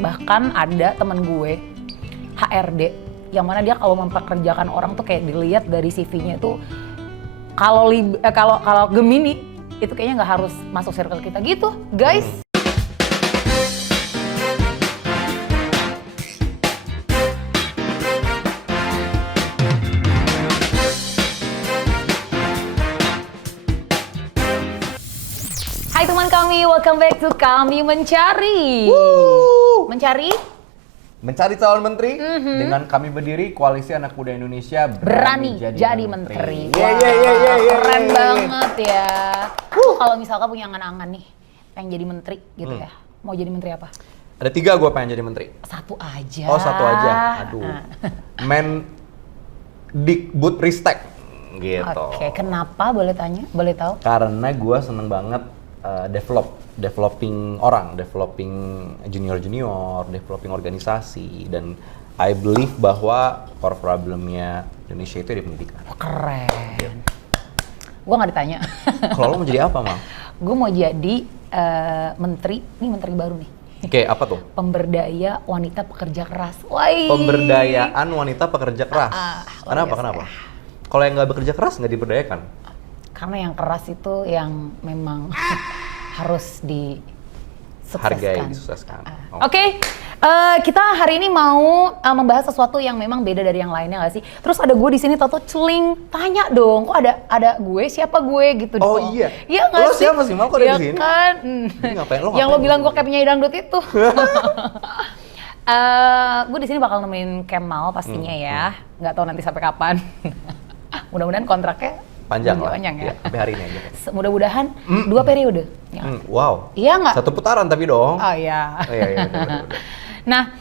Bahkan ada temen gue HRD yang mana dia kalau mempekerjakan orang tuh kayak dilihat dari CV-nya itu kalau Gemini itu kayaknya nggak harus masuk circle kita gitu, guys. Hai teman kami, welcome back to Kami Mencari. Mencari calon menteri dengan kami berdiri Koalisi Anak Muda Indonesia Berani jadi menteri. Wah, Keren banget ya. Kalau misalkan punya angan-angan nih, pengen jadi menteri gitu ya. Mau jadi menteri apa? Ada 3 gue pengen jadi menteri. Satu aja. Oh, 1 aja. Aduh. Mendikbudristek gitu. Oke, kenapa boleh tanya? Boleh tahu? Karena gue seneng banget developing orang, developing junior, developing organisasi, dan I believe bahwa core problemnya Indonesia itu di pendidikan. Oh, keren. Gue nggak ditanya. Kalau lo mau jadi apa, Mal? Gue mau jadi menteri, ini menteri baru nih. Oke, apa tuh? Pemberdaya wanita pekerja keras. Woi. Pemberdayaan wanita pekerja keras. Kenapa? biasa. Kenapa? Kalau yang nggak bekerja keras nggak diberdayakan? Karena yang keras itu yang memang harus Hargai, disukseskan. disukseskan. Oke, kita hari ini mau membahas sesuatu yang memang beda dari yang lainnya nggak sih? Terus ada gue di sini, tato celing, tanya dong, kok ada gue, siapa gue gitu? Oh dong. iya. Iya nggak Lo sih? siapa sih, Mal, kok ada Iya di sini? Kan? Jadi ngapain lo? Yang lo bilang gue kayak penyanyi dangdut itu. Gue di sini bakal nemenin Kemal pastinya ya. Nggak tahu nanti sampai kapan. Mudah-mudahan kontraknya Panjang lah. panjang ya. Sampai hari ini aja. Mudah-mudahan 2 periode. Ya. Wow. Iya nggak? 1 putaran tapi dong. Oh iya. Oh, iya, betul. Nah,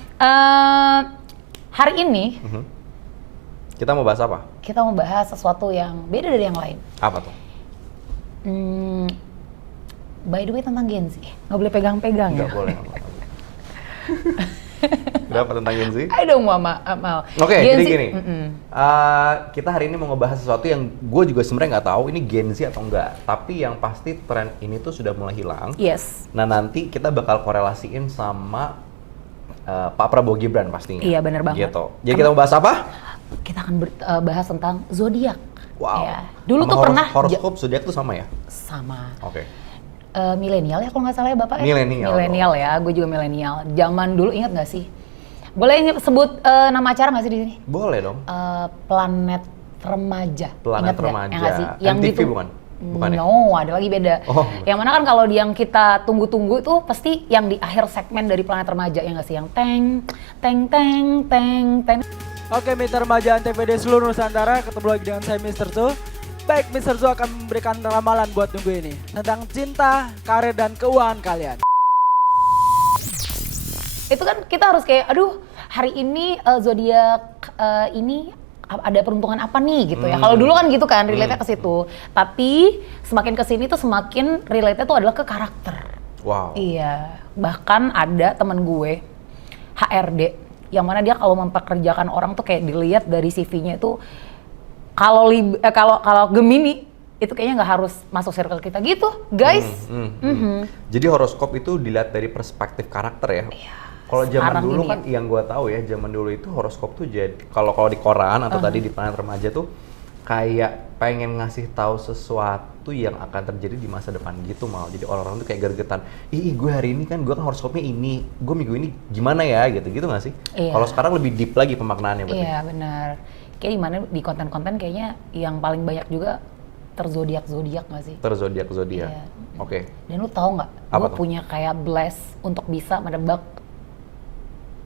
hari ini Kita mau bahas apa? kita mau bahas sesuatu yang beda dari yang lain. Apa tuh? By the way tentang Gen Z, nggak boleh pegang-pegang ya? Nggak boleh. Berapa tentang Gen Z? Ayo dong Mama, Mal. Oke, Gen jadi Z- gini. Kita hari ini mau ngebahas sesuatu yang gue juga sebenarnya nggak tahu ini Gen Z atau enggak. Tapi yang pasti tren ini tuh sudah mulai hilang. Yes. Nah, nanti kita bakal korelasiin sama Pak Prabowo Gibran pastinya. Iya, bener banget. Gitu. Jadi kita mau bahas apa? Kita akan bahas tentang zodiak. Wow. Ya. Dulu Sama tuh pernah horoskop zodiak tuh sama ya? sama Oke. milenial ya kalau nggak salah ya Bapak ya? Milenial. Milenial ya, gue juga milenial. Zaman dulu ingat nggak sih? Boleh sebut nama acara nggak sih di sini? Boleh dong. Planet Remaja. Planet Ingat nggak? Remaja. Ya nggak sih? MTV bukan? Bukan ya? No, ada lagi beda. Oh. Yang mana kan kalau yang kita tunggu-tunggu itu pasti yang di akhir segmen dari Planet Remaja, ya nggak sih? Yang teng, teng, teng, teng, teng. Oke, Mitra Remaja TVD seluruh Nusantara, ketemu lagi dengan saya Mr. Zu. Baik, Mr. Zu akan memberikan ramalan buat minggu ini tentang cinta, karir, dan keuangan kalian. Itu kan kita harus kayak, aduh hari ini zodiak ini ada peruntungan apa nih gitu ya. Kalau dulu kan gitu kan, relate-nya ke situ. Tapi semakin kesini tuh semakin relate-nya tuh adalah ke karakter. Wow. Iya, bahkan ada temen gue HRD yang mana dia kalau mempekerjakan orang tuh kayak dilihat dari CV-nya itu kalau Gemini itu kayaknya nggak harus masuk circle kita gitu, guys. Jadi horoskop itu dilihat dari perspektif karakter ya? Iya. Kalau zaman Sekarang dulu ini kan, yang gue tahu ya, zaman dulu itu horoskop tuh jadi kalau di koran atau tadi di Planet Remaja tuh kayak pengen ngasih tahu sesuatu yang akan terjadi di masa depan gitu, Mal. Jadi orang-orang tuh kayak gergetan, ih gue hari ini kan gue kan horoskopnya ini, gue minggu ini gimana ya gitu nggak sih? Iya. Kalau sekarang lebih deep lagi pemaknaannya berarti. Iya benar. Kayak gimana di konten-konten kayaknya yang paling banyak juga terzodiak nggak sih? Terzodiak. Iya. Oke. Dan lu tahu nggak? Apa Gue tuh? punya kayak bless untuk bisa menebak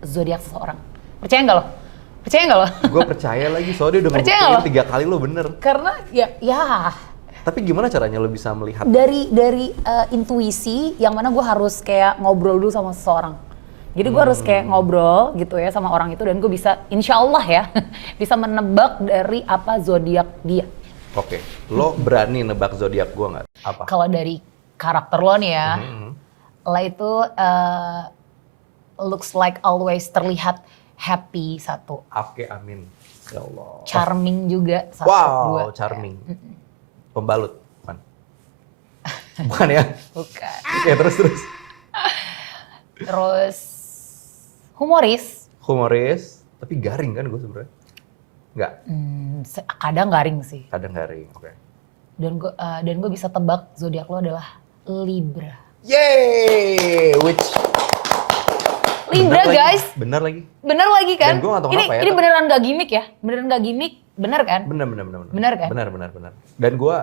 zodiak seseorang. Percaya nggak lo? Percaya nggak lo? Gue percaya lagi, soalnya dia udah Percaya ngebuktiin nggak 3 kali lo bener. Karena ya Tapi gimana caranya lo bisa melihat? dari intuisi yang mana gue harus kayak ngobrol dulu sama seseorang. Jadi gue harus kayak ngobrol gitu ya sama orang itu dan gue bisa, insya Allah ya, bisa menebak dari apa zodiak dia. Oke, lo berani nebak zodiak gue nggak? Apa? Kalau dari karakter lo nih ya, lo itu looks like always terlihat happy satu, Oke, amin. Ya Allah. charming juga satu, Wow, dua. charming. Pembalut, bukan? Bukan ya? Bukan. Oke, terus. Terus Humoris. tapi garing kan gue sebenarnya. Nggak, Kadang garing sih. kadang garing. Oke. Dan gue bisa tebak zodiak lo adalah Libra. Yeay, Libra bener guys. lagi, bener lagi. Bener lagi kan? Dan gue nggak tahu ini kenapa ya, ini tapi- beneran gak gimmick ya? Beneran gak gimmick, bener kan? Bener. Bener kan? Bener. Dan gue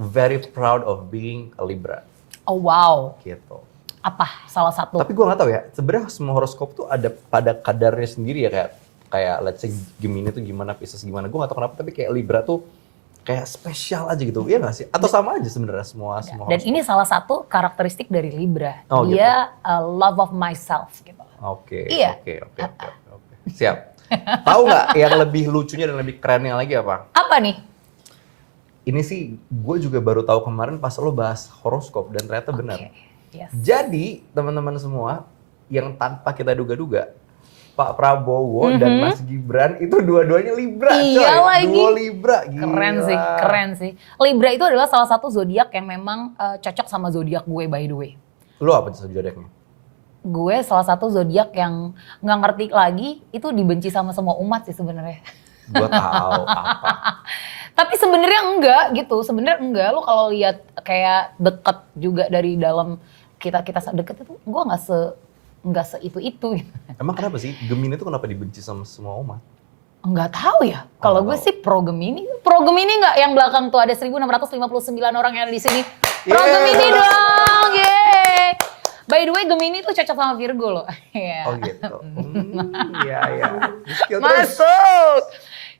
very proud of being a Libra, Oh wow, gitu. apa salah satu? Tapi gue nggak tahu ya, sebenarnya semua horoskop tuh ada pada kadarnya sendiri ya, kayak let's say Gemini tuh gimana, Pisces gimana. Gue nggak tahu kenapa, tapi kayak Libra tuh kayak spesial aja gitu, iya nggak sih? Atau sama aja sebenarnya semua Dan horoskop. ini salah satu karakteristik dari Libra. Oh, Dia love of myself gitu. Oke. Iya. Oke. Siap. Tahu nggak yang lebih lucunya dan lebih kerennya lagi apa? Apa nih? Ini sih gue juga baru tahu kemarin pas lo bahas horoskop dan ternyata benar. Oke, yes. Jadi teman-teman semua yang tanpa kita duga-duga, Pak Prabowo dan Mas Gibran itu dua-duanya Libra, Iya coy. lagi. Duo Libra, gila. Keren sih. Libra itu adalah salah satu zodiak yang memang cocok sama zodiak gue by the way. Lo apa sih zodiaknya? Gue salah satu zodiak yang nggak ngerti lagi itu dibenci sama semua umat sih sebenarnya. Gue tahu apa. Tapi sebenarnya enggak gitu. Sebenarnya enggak. Lo kalau lihat kayak deket juga dari dalam kita deket itu, gue nggak se itu. Emang kenapa sih Gemini itu kenapa dibenci sama semua umat? Enggak tahu ya. Kalau gue sih pro Gemini. Pro Gemini enggak yang belakang tuh ada 1659 orang yang ada di sini. Pro Yeah. Gemini dong. Yeay. By the way Gemini tuh cocok sama Virgo loh. Iya. Oh gitu. Iya. Skill terus. Masuk.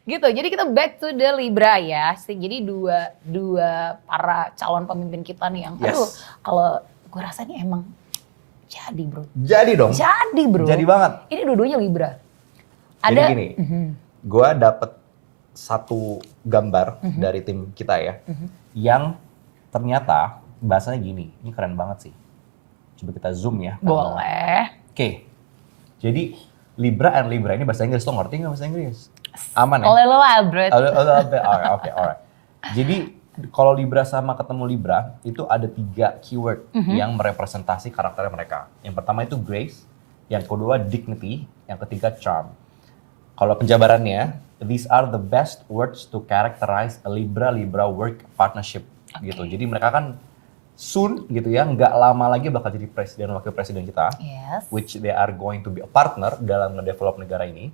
Gitu. Jadi kita back to the Libra ya. Jadi dua para calon pemimpin kita nih yang Yes. aduh kalau gue rasa ini emang jadi bro. Jadi dong. Jadi bro. Jadi banget. Ini dua-duanya Libra. Jadi gini, gue dapet satu gambar dari tim kita ya, yang ternyata bahasanya gini, ini keren banget sih. Coba kita zoom ya. Boleh. Oke, jadi Libra and Libra ini bahasa Inggris, lo ngerti nggak bahasa Inggris? Aman ya? Oleh lo Albert. Oke, alright. Jadi kalau Libra sama ketemu Libra, itu ada 3 keyword yang merepresentasi karakter mereka. Yang pertama itu grace, yang kedua dignity, yang ketiga charm. Kalau penjabarannya, these are the best words to characterize a Libra-Libra work partnership gitu. Jadi mereka kan soon gitu ya, nggak lama lagi bakal jadi presiden wakil presiden kita, Yes. which they are going to be a partner dalam ngedevelop negara ini.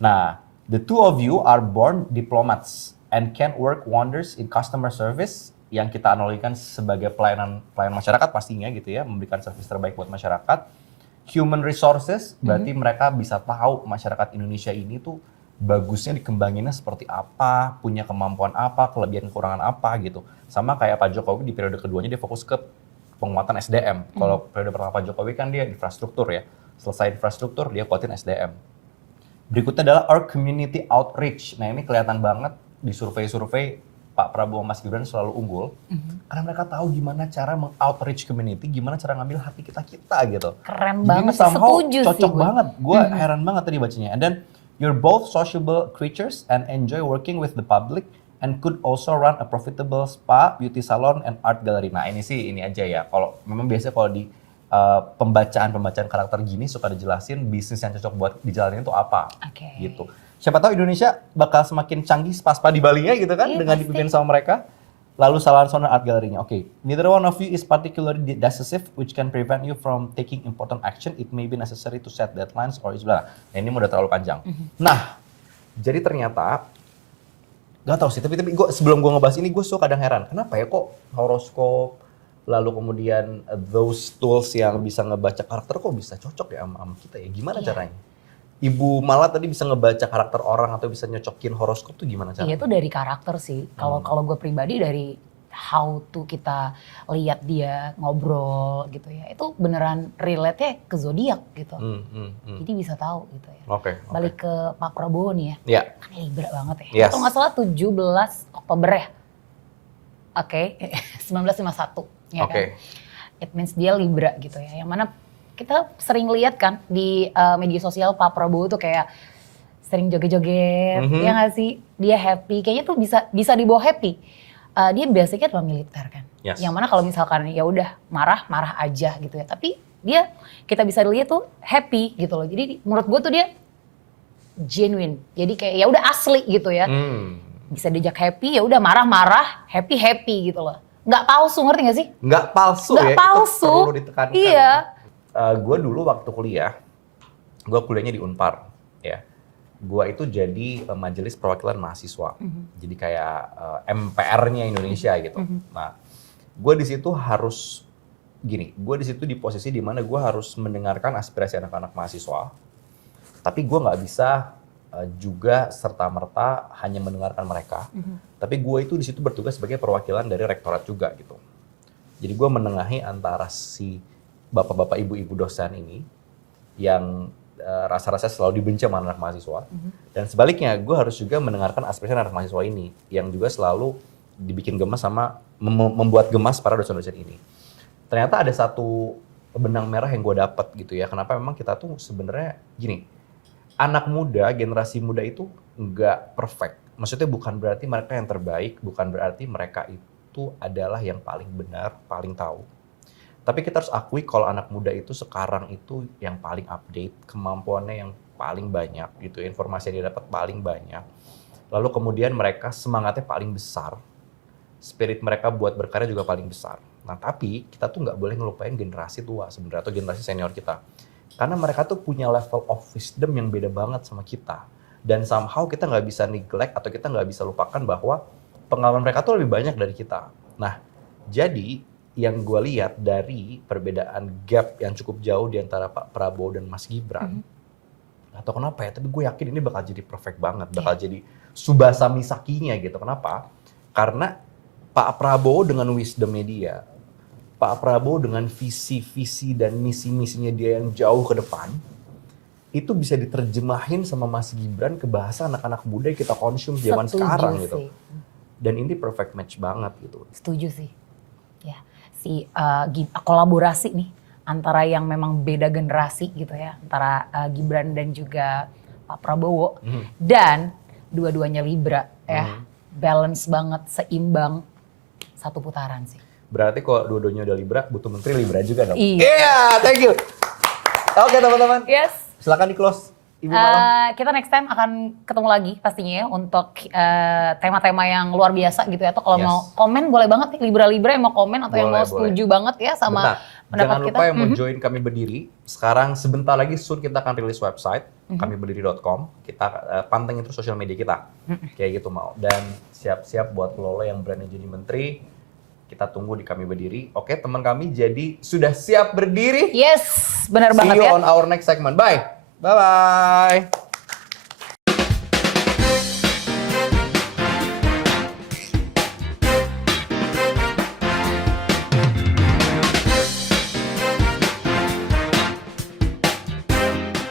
Nah, the two of you are born diplomats and can work wonders in customer service yang kita analogikan sebagai pelayanan masyarakat pastinya gitu ya, memberikan service terbaik buat masyarakat. Human resources berarti mereka bisa tahu masyarakat Indonesia ini tuh bagusnya dikembanginnya seperti apa, punya kemampuan apa, kelebihan kekurangan apa gitu. Sama kayak Pak Jokowi di periode keduanya dia fokus ke penguatan SDM. Kalau periode pertama Pak Jokowi kan dia infrastruktur ya. Selesai infrastruktur dia kuatin SDM. Berikutnya adalah our community outreach. Nah ini kelihatan banget di survei-survei Pak Prabowo Mas Gibran selalu unggul. Karena mereka tahu gimana cara meng-outreach community, gimana cara ngambil hati kita gitu. Keren Jadi banget ini sih, somehow setuju sih cocok gue. banget. Gue heran banget tadi bacanya. And then you're both sociable creatures and enjoy working with the public and could also run a profitable spa, beauty salon, and art gallery. Nah ini sih ini aja ya. Kalau memang biasanya kalau di pembacaan karakter gini suka dijelasin bisnis yang cocok buat dijalanin itu apa. Oke. Gitu. Siapa tahu Indonesia bakal semakin canggih spa-spa di Bali-nya gitu kan Iya, dengan pasti. dipimpin sama mereka. Lalu salon art gallery-nya. Oke. Neither one of you is particularly decisive which can prevent you from taking important action. It may be necessary to set deadlines or nah ini udah terlalu panjang. Nah, jadi ternyata gak tau sih, tapi gue sebelum gue ngebahas ini gue suka kadang heran. Kenapa ya kok horoskop lalu kemudian those tools yang bisa ngebaca karakter kok bisa cocok ya sama kita ya? Gimana Iya. caranya? Ibu Mala tadi bisa ngebaca karakter orang atau bisa nyocokin horoskop tuh gimana caranya? Iya itu dari karakter sih. Kalau gue pribadi dari how to kita lihat dia ngobrol gitu ya. Itu beneran relate-nya ke zodiak gitu. Jadi bisa tahu gitu ya. Oke. Balik ke Pak Prabowo nih ya. Ya. Kan Libra banget ya. Yes. Kalau nggak salah 17 Oktober ya. Oke, 1951 ya Oke. kan. It means dia Libra gitu ya. Yang mana kita sering lihat kan di media sosial Pak Prabowo tuh kayak sering joget-joget, ya nggak sih? Dia happy, kayaknya tuh bisa dibawa happy. Dia basicnya adalah militer kan. Yes. Yang mana kalau misalkan ya udah marah aja gitu ya. Tapi Dia kita bisa lihat tuh happy gitu loh. Jadi menurut gue tuh dia genuine. Jadi kayak ya udah asli gitu ya. Bisa diajak happy, ya udah marah-marah, happy gitu loh. Nggak palsu, ngerti nggak sih? Nggak palsu Nggak ya, palsu. itu perlu ditekankan. Iya. Gue dulu waktu kuliah, gue kuliahnya di Unpar, ya. Gue itu jadi majelis perwakilan mahasiswa, jadi kayak MPR-nya Indonesia gitu. Nah, gue di situ harus gini, gue di situ di posisi di mana gue harus mendengarkan aspirasi anak-anak mahasiswa, tapi gue nggak bisa juga serta-merta hanya mendengarkan mereka, tapi gue itu di situ bertugas sebagai perwakilan dari rektorat juga gitu. Jadi gue menengahi antara si bapak-bapak ibu-ibu dosen ini yang rasa-rasa selalu dibenci sama anak mahasiswa, dan sebaliknya gue harus juga mendengarkan aspirasi anak mahasiswa ini yang juga selalu dibikin gemas sama membuat gemas para dosen-dosen ini. Ternyata ada satu benang merah yang gue dapat gitu ya, kenapa memang kita tuh sebenarnya gini, anak muda, generasi muda itu nggak perfect. Maksudnya bukan berarti mereka yang terbaik, bukan berarti mereka itu adalah yang paling benar, paling tahu. Tapi kita harus akui kalau anak muda itu sekarang itu yang paling update, kemampuannya yang paling banyak gitu, informasi yang dia dapat paling banyak. Lalu kemudian mereka semangatnya paling besar, spirit mereka buat berkarya juga paling besar. Nah tapi kita tuh nggak boleh ngelupain generasi tua sebenarnya, atau generasi senior kita. Karena mereka tuh punya level of wisdom yang beda banget sama kita. Dan somehow kita nggak bisa neglect atau kita nggak bisa lupakan bahwa pengalaman mereka tuh lebih banyak dari kita. Nah jadi yang gue lihat dari perbedaan gap yang cukup jauh di antara Pak Prabowo dan Mas Gibran, atau kenapa ya, tapi gue yakin ini bakal jadi perfect banget, bakal jadi Tsubasa Misakinya gitu. Kenapa? Karena Pak Prabowo dengan wisdomnya dia, Pak Prabowo dengan visi-visi dan misi-misinya dia yang jauh ke depan, itu bisa diterjemahin sama Mas Gibran ke bahasa anak-anak muda yang kita konsum zaman sekarang gitu. Dan ini perfect match banget gitu. Setuju sih. Ya, kolaborasi nih antara yang memang beda generasi gitu ya, antara Gibran dan juga Pak Prabowo, dan dua-duanya Libra ya, balance banget, seimbang, satu putaran sih. Berarti kalau dua-duanya udah Libra, butuh menteri Libra juga dong? Iya, thank you. Oke teman-teman, yes. silakan di close. Ibu Malam. Kita next time akan ketemu lagi pastinya ya untuk tema-tema yang luar biasa gitu ya. Atau kalau mau komen boleh banget nih Libra-Libra yang mau komen atau yang mau setuju banget ya sama pendapat kita. Jangan lupa yang mau join Kami Berdiri. Sekarang sebentar lagi soon kita akan rilis website kamiberdiri.com. Kita pantengin terus sosial media kita. Kayak gitu mau. Dan siap-siap buat lo yang berani jadi menteri. Kita tunggu di Kami Berdiri. Oke, teman kami jadi sudah siap berdiri? Yes, benar banget ya. See you on our next segment. Bye. Bye-bye.